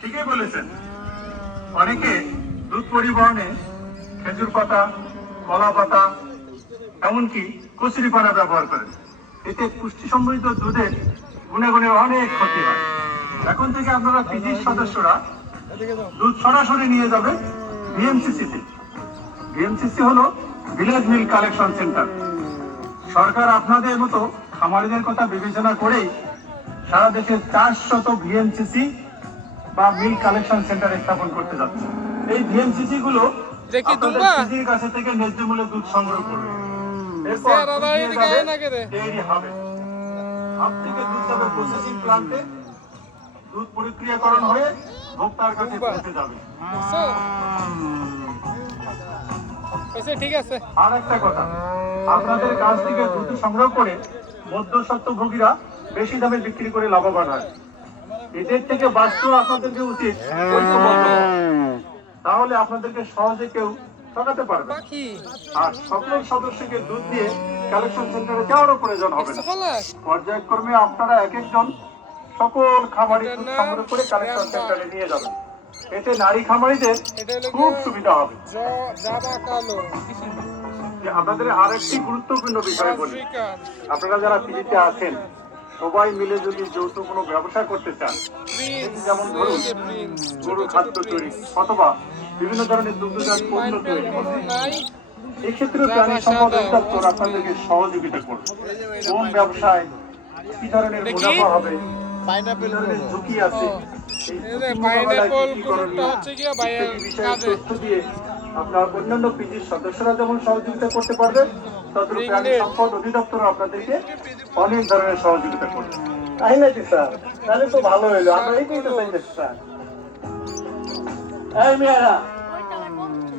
ঠিকই বলেছেন। অনেকে দুধ পরিবহনে খেজুর পাতা, কলা পাতা, এমনকি কচুরি পানা ব্যবহার করেন। এতে পুষ্টি সমৃদ্ধ দুধের গুণে গুণে অনেক ক্ষতি হয়। এখন থেকে আপনারা পিজির সদস্যরা দুধ সরাসরি নিয়ে যাবে বিএমসিসিতে। বিএমসিসি হলো ভিলেজ মিল্ক কালেকশন সেন্টার। সরকার আপনাদের মতো খামারিদের কথা বিবেচনা করেই সারা দেশে 400 বিএমসিসি বা মিল্ক কালেকশন সেন্টার স্থাপন করতে যাচ্ছে। এই বিএমসিসি গুলো আপনাদের পিজির কাছে থেকে ন্যায্য মূল্যে দুধ সংগ্রহ করবে। এরপর ডেইরি হবে। হাব থেকে দুধ যাবে প্রসেসিং প্ল্যান্টে, দুধ প্রক্রিয়াকরণ হয়ে ভোক্তার কাছে পৌঁছে যাবে। ঠিক আছে। আর একটা কথা, আপনাদের কাছ থেকে দুধ সংগ্রহ করে মধ্যস্বত্বভোগীরা বেশি দামে বিক্রি করে লাভবান হয়। এদের থেকে বাঁচতেও আপনাদেরকে উচিত তাহলে আপনাদেরকে সহজে কেউ ঠকাতে পারবে। আর সকল সদস্যকে দুধ দিয়ে কালেকশন সেন্টারে যাওয়ারও প্রয়োজন হবে না। পর্যায়ক্রমে আপনারা এক একজন সকল খামারি দুধ সংগ্রহ করে কালেকশন সেন্টারে নিয়ে যাবেন। এতে নারী খামারিদের খুব সুবিধা হবে। আপনাদের আরেকটি গুরুত্বপূর্ণ বিষয় বলি, আপনারা যারা পিজিতে আছেন সবাই মিলে যদি যৌথ কোনো ব্যবসা করতে চান, যেমন ধরুন গরুর খাদ্য তৈরি অথবা বিভিন্ন ধরনের দুগ্ধজাত পণ্য তৈরি, এক্ষেত্রে প্রাণী সম্পদ অধিদপ্তর আপনাদেরকে সহযোগিতা করবে। কোন ব্যবসায় কি ধরনের মুনাফা হবে, কি ধরনের ঝুঁকি আছে, তথ্য দিয়ে আপনার অন্যান্য পিজির সদস্যরা যেমন সহযোগিতা করতে পারবে, তদ্রুপ প্রাণী সম্পদ অধিদপ্তর আপনাদেরকে অনেক ধরনের সহযোগিতা করবে। তাই নাকি স্যার? তাহলে তো ভালো হইলো, আমরা এই করতে চাইতেছি স্যার। এই মেয়েরা,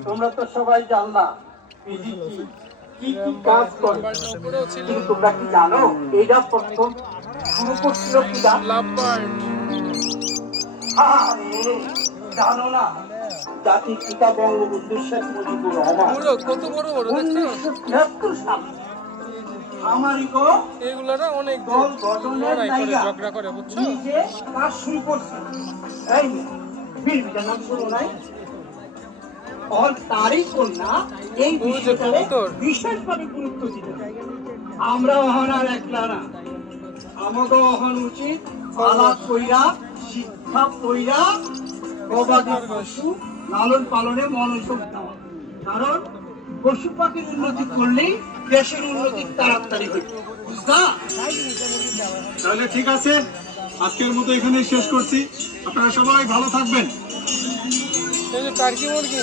তোমরা তো সবাই জানলা পিজি কি কি কাজ করে, কিন্তু তোমরা কি জানো এইটা প্রথম শুরু করছিল কিনা? জানো না? জাতির পিতা বঙ্গবন্ধু শেখ মুজিবুর রহমান কত বড় বড় 1973 সালে আমারিকো এগুলোরা অনেক দল গঠনের নাইগা ঝগড়া করে, বুঝছো? নিজে কাজ শুরু করছে। এই বীর বিধান শুরু নাই অল তারিখ কন্যা এই বিষয়টারে বিশেষভাবে গুরুত্ব দিতে। আমরা অহন আর একলা না, আমাকে অহন উচিত আলাপ কইরা শিক্ষা কইরা গবাদি পশু লালন পালনে মনোযোগ দেওয়া। কারণ পশু পাখির উন্নতি করলেই দেশের উন্নতি তাড়াতাড়ি হইবে। বুঝলা? তাহলে ঠিক আছে, আজকের মতো এখানে শেষ করছি। আপনারা সবাই ভালো থাকবেন। এই যে টার্কি মুরগি,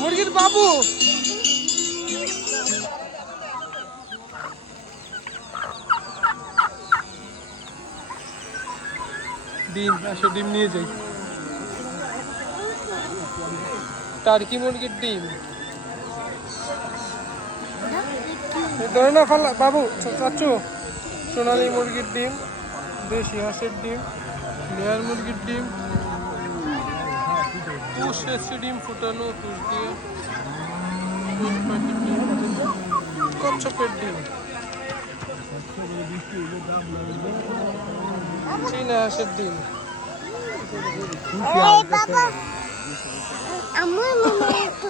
মুরগির বাবু ডিম আসে, ডিম নিয়ে যাই। টার্কি মুরগির ডিম ধরে না ফালা বাবু, চাচ্ছু। সোনালী মুরগির ডিম, দেশি হাঁসের ডিম, লেয়ার মুরগির ডিম, তুষ এসে ডিম ফুটানো, তুষ দিয়ে কচ্ছপের ডিম, চীনা হাঁসের ডিম। Hey, Papa. I'm going to